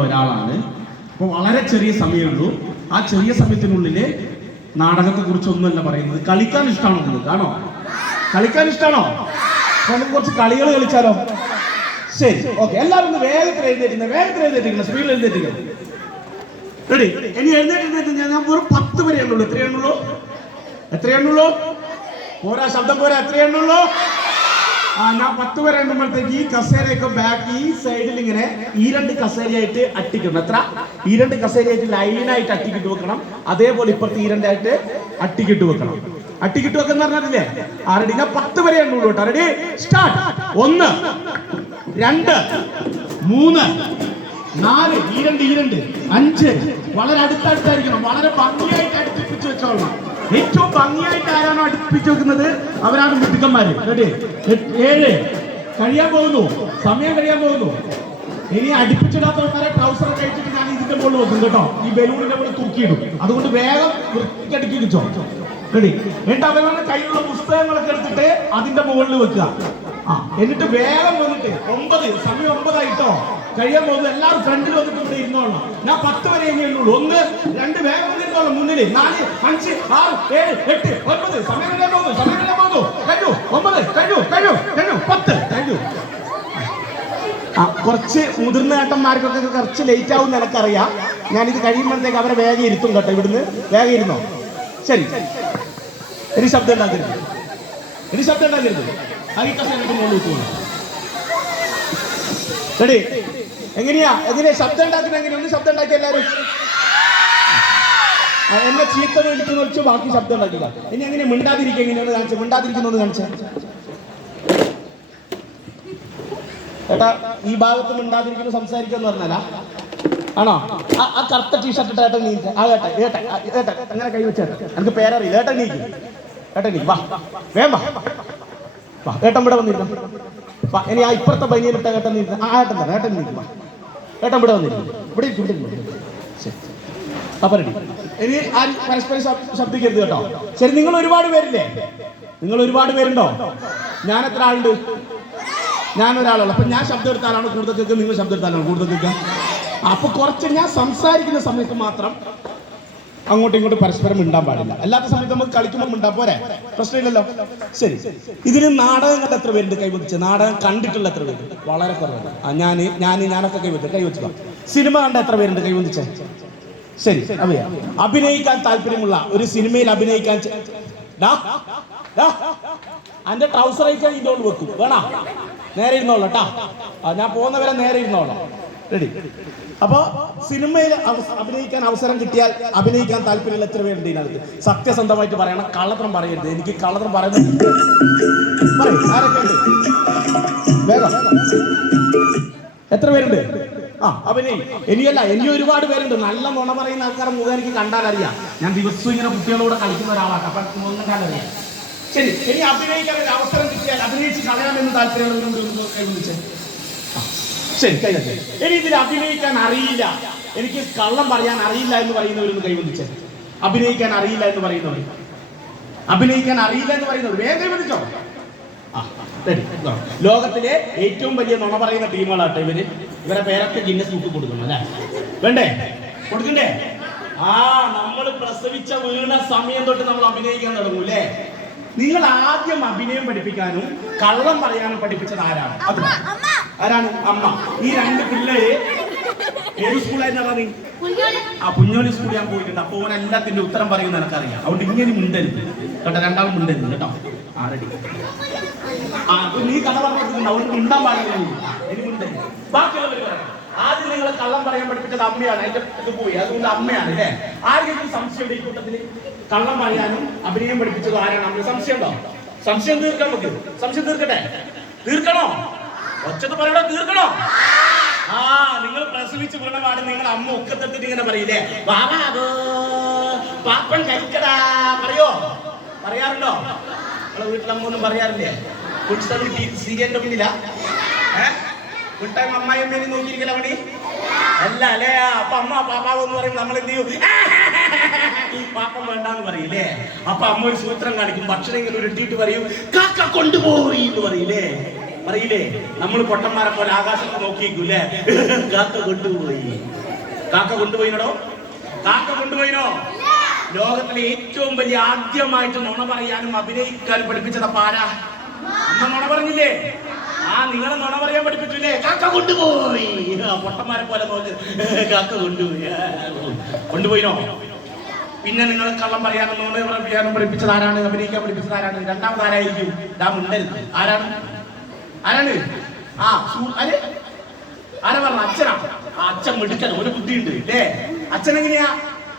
ഒരാളാണ്. അപ്പോൾ വളരെ ചെറിയ സമയമുള്ളൂ ആ ചെറിയ സമയത്തിനുള്ളിൽ നാടകത്തെ കുറിച്ചൊന്നുമല്ല പറയുന്നത്. കളിക്കാൻ ഇഷ്ടമാണോ നിങ്ങൾക്ക്? ആണോ? കളിക്കാൻ ഇഷ്ടമാണോ അപ്പൊ നമുക്ക് കുറച്ച് കളികൾ കളിച്ചാലോ? ശരി ഓക്കെ. എല്ലാവരും ഒന്ന് വേഗത്തിൽ എഴുന്നേറ്റിരുന്നത് വേഗത്തിൽ എഴുന്നേറ്റിരിക്കണം. സ്പീഡിൽ എഴുന്നേറ്റിരിക്കണം. റെഡി ഇനി എഴുന്നേറ്റ് ഞാൻ ഞാൻ ഒരു പത്ത് വരെ എണ്ണുള്ളൂ. എത്ര എണ്ണുള്ളൂ? എത്ര എണ്ണുള്ളൂ? പോരാ ശബ്ദം പോരാ. എത്ര എണ്ണുള്ളൂ? ഞാൻ പത്ത് വരെ എണ്ണുമ്പോഴത്തേക്ക് ഈ കസേരയൊക്കെ ബാക്ക് ഈ സൈഡിൽ ഇങ്ങനെ ഈ രണ്ട് കസേരയായിട്ട് അട്ടിക്കണം എത്ര? ഈ രണ്ട് കസേരയായിട്ട് ലൈനായിട്ട് അട്ടിക്കിട്ട് വെക്കണം. അതേപോലെ ഇപ്പുറത്ത് ഈ രണ്ടായിട്ട് അട്ടിക്കിട്ട് വെക്കണം. അട്ടിക്കിട്ട് വെക്കുന്ന പറഞ്ഞില്ലേ ആ റെഡി ഞാൻ പത്ത് വരെ എണ്ണുള്ളൂ കേട്ടോ. റെഡി സ്റ്റാർട്ട് ഒന്ന് രണ്ട് മൂന്ന് നാല് ഈ രണ്ട് ഈ രണ്ട് അഞ്ച്. വളരെ അടുത്തടുത്തായിരിക്കണം വളരെ ഭംഗിയായിട്ട് അടുപ്പിച്ച് വെച്ചോളണം. ഏറ്റവും ഭംഗിയായിട്ട് ആരാണോ അടുപ്പിച്ചു വെക്കുന്നത് അവരാണ് മിടുക്കന്മാര് ഏഴ്. കഴിയാൻ പോകുന്നു. സമയം കഴിയാൻ പോകുന്നു. ഇനി അടുപ്പിച്ചിടാത്തവന്മാരെ ട്രൗസർ കഴിച്ചിട്ട് ഞാൻ ഇതിന്റെ മുകളിൽ വെക്കും കേട്ടോ. ഈ ബലൂണിന്റെ മുകളിൽ തൂക്കിയിടും. അതുകൊണ്ട് വേഗം വൃത്തിക്കടുക്കി വെച്ചോ. റെഡി എന്നിട്ട് അവരവരുടെ കയ്യിലുള്ള പുസ്തകങ്ങളൊക്കെ എടുത്തിട്ട് അതിന്റെ മുകളിൽ വെക്കുക. എന്നിട്ട് വേഗം വന്നിട്ട് ഒമ്പത് സമയം ഒമ്പതായിട്ടോ? കഴിയാൻ പോകുന്നത് എല്ലാവരും ഫ്രണ്ടിൽ വന്നിട്ടുണ്ട് ഇവിടെ ഇരുന്നോളാം ഞാൻ പത്ത് വരെ ഉള്ളൂ. ഒന്ന് രണ്ട് വേഗം വന്നിരുന്നോളാം മുന്നിൽ നാല് അഞ്ച് ആറ് ഏഴ് എട്ട് ഒൻപത്. സമയം പോകുന്നു സമയം പോകുന്നു. കഴിഞ്ഞു. ഒമ്പത് കഴിഞ്ഞു കഴിഞ്ഞു കഴിഞ്ഞു. പത്ത് കഴിഞ്ഞു. കുറച്ച് മുതിർന്ന ഏട്ടന്മാർക്കൊക്കെ കുറച്ച് ലേറ്റ് ആവും എനിക്കറിയാം. ഞാനിത് കഴിയുമ്പോഴത്തേക്ക് അവരെ വേഗം ഇരുത്തും കേട്ടോ ഇവിടുന്ന്. വേഗം ഇരുന്നോ? ശരി. ഇനി ശബ്ദം ഉണ്ടാക്കരുത്. ഇനി ശബ്ദം ഉണ്ടാക്കരുത്. എനിക്ക് മുകളിൽ വെച്ചോളൂ റെഡി എങ്ങനെയാ? എങ്ങനെയാ? ശബ്ദം ഉണ്ടാക്കുന്ന എങ്ങനെയാ? ഒന്ന് ശബ്ദം ഉണ്ടാക്കി എല്ലാവരും ആ, എന്നെ ചീത്ത മേടിക്കുന്ന വെച്ച് ബാക്കി ശബ്ദം ഉണ്ടാക്കില്ല ഇനി എങ്ങനെ മിണ്ടാതിരിക്കുക എങ്ങനെയാണ് കാണിച്ചത് മിണ്ടാതിരിക്കുന്നു കാണിച്ച. ഈ ഭാഗത്ത് മിണ്ടാതിരിക്കുന്നു സംസാരിക്കാന്ന് പറഞ്ഞാലാ? ആണോ? ആ കറുത്ത ടീഷർട്ട് ഇട്ട ഏട്ടൻ നീ ആ ഏട്ടൻ ഏട്ടൻ ഏട്ടൻ അങ്ങനെ കൈ വെച്ചേട്ടൻ എനിക്ക് പേരറിയില്ല. ഏട്ടൻ നീക്ക് ഏട്ടൻ നീ വാ വേം വാ വാ. ഏട്ടൻ ഇവിടെ വന്നിരുന്നു? ഇനി ആ ഇപ്പുറത്തെ ബനിയനിട്ട ഏട്ടൻ നിന്ന് ആ ഏട്ടൻ തന്നെ ഏട്ടൻ വാ ഏട്ടൻ ഇവിടെ വന്നിരുന്നു? ഇവിടെ ഇരിക്ക്, ഇവിടെ അപ്പറടി. ഇനി ആരും പരസ്പരം ശബ്ദിക്കരുത് കേട്ടോ. ശരി നിങ്ങൾ ഒരുപാട് പേരില്ലേ? നിങ്ങൾ ഒരുപാട് പേരുണ്ടോ? ഞാൻ എത്ര ആളുണ്ട്? ഞാൻ ഒരാളുള്ളൂ അപ്പൊ ഞാൻ ശബ്ദം എടുത്താലാണോ കൂടുതൽ കേൾക്കുക? നിങ്ങൾ ശബ്ദം എടുത്താലാണോ കൂടുതൽ കേൾക്കുക? അപ്പൊ കുറച്ച് ഞാൻ സംസാരിക്കുന്ന സമയത്ത് മാത്രം അങ്ങോട്ടും ഇങ്ങോട്ടും പരസ്പരം മിണ്ടാൻ പാടില്ല. അല്ലാത്ത സമയത്ത് നമുക്ക് കളിക്കുമ്പോൾ മിണ്ടാൻ പോരെ? പ്രശ്നമില്ലല്ലോ. ശരി. ഇതിന് നാടകം കണ്ട എത്ര പേരുണ്ട് കൈവച്ച്? നാടകം കണ്ടിട്ടുള്ള എത്ര പേരുണ്ട്? വളരെ കുറവാണ്. ഞാൻ ഞാൻ ഞാനൊക്കെ കൈവച്ച് കൈവച്ചു സിനിമ കണ്ട എത്ര പേരുണ്ട് കൈവന്നിച്ചേ ശരി അറിയാം അഭിനയിക്കാൻ താല്പര്യമുള്ള ഒരു സിനിമയിൽ അഭിനയിക്കാൻ അന്റെ ട്രൗസർ അയച്ചാൽ ഇതോണ്ട് വെക്കും. വേണ? നേരെ ഇരുന്നോളാം ഞാൻ പോകുന്നവരെ നേരെ ഇരുന്നോളാം. റെഡി അപ്പോ സിനിമയിൽ അഭിനയിക്കാൻ അവസരം കിട്ടിയാൽ അഭിനയിക്കാൻ താല്പര്യമില്ല എത്ര പേരുണ്ട് ഇതിനകത്ത്? സത്യസന്ധമായിട്ട് പറയണം കള്ളത്രം പറയരുത്. എനിക്ക് കള്ളത്രം പറയുന്നത് വേഗം. എത്ര പേരുണ്ട്? ആ അഭിനയി. ഇനിയല്ല ഇനി ഒരുപാട് പേരുണ്ട്. നല്ല നുണ പറയുന്ന ആൾക്കാരെ മുഖം എനിക്ക് കണ്ടാൽ അറിയാം. ഞാൻ ദിവസവും ഇങ്ങനെ കുട്ടികളോട് കളിക്കുന്ന ഒരാളാണ്. അപ്പൊ ഒന്നും ശരി ഇനി അഭിനയിക്കാൻ ഒരു അവസരം കിട്ടിയാൽ അഭിനയിച്ച് കളയാമെന്ന് താല്പര്യമുള്ളവരുണ്ട് കൈവന്നിച്ച് ശരി ഇനി ഇതിൽ അഭിനയിക്കാൻ അറിയില്ല. എനിക്ക് കള്ളം പറയാൻ അറിയില്ല എന്ന് പറയുന്നവരൊന്ന് കൈവന്നിച്ച് അഭിനയിക്കാൻ അറിയില്ല എന്ന് പറയുന്നവർ. അഭിനയിക്കാൻ അറിയില്ല എന്ന് പറയുന്നവർ. വേഗം കൈവന്നിച്ചോ ലോകത്തിലെ ഏറ്റവും വലിയ നുണ പറയുന്ന ടീമുകളാട്ടെ ഇവർ. ഇവരെ പേരൊക്കെ ഗിന്നസ് ബുക്ക് കൊടുക്കണം അല്ലേ? വേണ്ടേ? കൊടുക്കണ്ടേ? ആ നമ്മൾ പ്രസവിച്ച വീണ സമയം തൊട്ട് നമ്മൾ അഭിനയിക്കാൻ തുടങ്ങും അല്ലേ നിങ്ങൾ ആദ്യം അഭിനയം പഠിപ്പിക്കാനും കള്ളം പറയാനും പഠിപ്പിച്ചത് ആരാണ്? അത്. ആരാണ്? അമ്മ. ഈ രണ്ട് പിള്ളേര് ഏത് സ്കൂളായിരുന്നു പറഞ്ഞ? ആ പുഞ്ഞോലി സ്കൂളിൽ ഞാൻ പോയിട്ടുണ്ട്. അപ്പൊ ഓൻ എല്ലാത്തിന്റെ ഉത്തരം പറയുന്ന എനിക്കറിയാം. അതുകൊണ്ട് ഇങ്ങനെ മുണ്ടരുത്. കേട്ടോ രണ്ടാളും മുണ്ടരുത് കേട്ടോ. ആരടി ആ അപ്പൊ നീ കഥ പറഞ്ഞിട്ടുണ്ട്. അതുകൊണ്ട് മുണ്ടാൻ പാടില്ല. പറയാം ആദ്യം നിങ്ങൾ കള്ളം പറയാൻ പഠിപ്പിച്ചത് അമ്മയാണ്. അതിന്റെ ഇത് പോയി. അതുകൊണ്ട് അമ്മയാണ് അല്ലേ? ആരെങ്കിലും സംശയം ഈ കൂട്ടത്തിൽ കള്ളം പറയാനും അഭിനയം പഠിപ്പിച്ചത് ആരാണ്? അമ്മ. സംശയം ഉണ്ടോ? സംശയം തീർക്കാൻ നമുക്ക് സംശയം തീർക്കട്ടെ? തീർക്കണോ ഒച്ചത്ത് പറയണോ? തീർക്കണോ? ആ നിങ്ങൾ പ്രസവിച്ച് വീണ പാട് നിങ്ങൾ അമ്മ ഒക്കത്തെത്തിട്ട് ഇങ്ങനെ പറയില്ലേ? വാവാവ് പാപ്പൻ കഴിക്കടാ. പറയോ? പറയാറുണ്ടോ? നമ്മളെ വീട്ടിലമ്മ ഒന്നും പറയാറില്ലേ? കുട്ടി സീരിയലിന്റെ മുന്നിലാ. ഏഹ് ടൈം അമ്മായിയമ്മേനെ നോക്കിയിരിക്കല പണി? അല്ല അല്ലേ? അപ്പൊ അമ്മ പാപ്പാവ് എന്ന് പറയും നമ്മൾ എന്ത് ചെയ്യും? പാപ്പം വേണ്ടാന്ന് പറയില്ലേ അപ്പൊ അമ്മ ഒരു സൂത്രം കാണിക്കും ഭക്ഷണം ഇങ്ങനെ ഉരുട്ടിയിട്ട് പറയും കാക്ക കൊണ്ടുപോയി എന്ന് പറയില്ലേ പറയില്ലേ? നമ്മൾ പൊട്ടന്മാരെ പോലെ ആകാശത്ത് നോക്കിയേക്കൂലേ കാക്ക കൊണ്ടുപോയി. കാക്ക കൊണ്ടുപോയിനോ കാക്ക കൊണ്ടുപോയിനോ? ലോകത്തിലെ ഏറ്റവും വലിയ ആദ്യമായിട്ട് നുണ പറയാനും അഭിനയിക്കാനും പഠിപ്പിച്ചത് പാരാ അമ്മ നുണ പറഞ്ഞില്ലേ? ആ നിങ്ങളെ നുണ പറയാൻ പഠിപ്പിച്ചില്ലേ? കാക്ക കൊണ്ടുപോയി. പൊട്ടന്മാരെ പോലെ നോക്ക്. കാക്ക കൊണ്ടുപോയി. കൊണ്ടുപോയിനോ? പിന്നെ നിങ്ങൾ കള്ളം പറയാനും നുണ പറയാനും പഠിപ്പിച്ചത് ആരാണ്? അഭിനയിക്കാൻ പഠിപ്പിച്ചത് ആരാണ്? രണ്ടാമത് ആരായിരിക്കും? ആരാണ്? ആരാണ്? ആ ആര് ആരാ പറഞ്ഞ? അച്ഛനാ. ആ അച്ഛൻ മിടുക്കൻ ഒരു ബുദ്ധിയുണ്ട്. അല്ലേ അച്ഛൻ എങ്ങനെയാ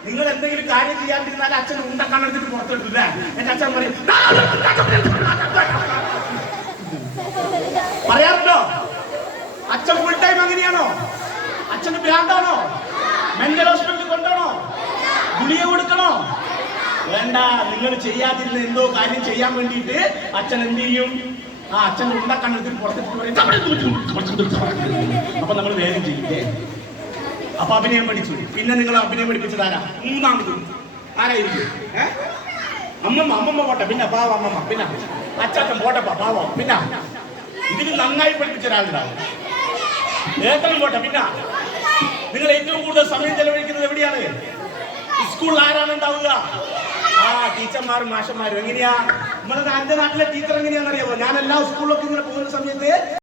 നിങ്ങൾ എന്തെങ്കിലും കാര്യം ചെയ്യാതിരുന്നാൽ അച്ഛൻ ഉണ്ടക്കണ്ണെടുത്തിട്ട് പുറത്തെടുക്കില്ലേ എന്റെ അച്ഛൻ പറയും. പറയാറുണ്ടോ? അച്ഛൻ ഫുൾ ടൈം അങ്ങനെയാണോ? അച്ഛന് ഭ്രാന്താണോ? മെന്റൽ ഹോസ്പിറ്റലിൽ കൊണ്ടാണോ? ഗുളിക കൊടുക്കണോ? വേണ്ട നിങ്ങൾ ചെയ്യാതിരുന്ന എന്തോ കാര്യം ചെയ്യാൻ വേണ്ടിയിട്ട് അച്ഛൻ എന്ത് ചെയ്യും? ആ അച്ഛൻ ഉണ്ട കണ്ണെടുത്തിട്ട് പുറത്തിട്ട് പറയും. അപ്പൊ നമ്മൾ വേഗം ചെയ്യില്ലേ അപ്പൊ അഭിനയം പഠിച്ചു. പിന്നെ നിങ്ങൾ അഭിനയം പഠിപ്പിച്ചത് ആരാ? മൂന്നാമത്. ആരായിരിക്കും? അമ്മമ്മ അമ്മമ്മ പോട്ടെ. പിന്നെ പാവ അമ്മമ്മ. പിന്നെ അച്ചാച്ചൻ പോട്ടെപ്പാ പാവം പിന്നെ ഇതിന് നന്നായി പഠിപ്പിച്ച ഒരാളുണ്ടാവും. ഏട്ടനും പോട്ടെ പിന്നെ. നിങ്ങൾ ഏറ്റവും കൂടുതൽ സമയം ചെലവഴിക്കുന്നത് എവിടെയാണ്? സ്കൂളിൽ ആരാണ് ഉണ്ടാവുക? ആ ടീച്ചർമാരും മാഷന്മാരും എങ്ങനെയാ? നമ്മുടെ എന്റെ നാട്ടിലെ ടീച്ചർ എങ്ങനെയാണെന്നറിയാമോ ഞാൻ എല്ലാ സ്കൂളിലൊക്കെ ഇങ്ങനെ പോകുന്ന സമയത്ത്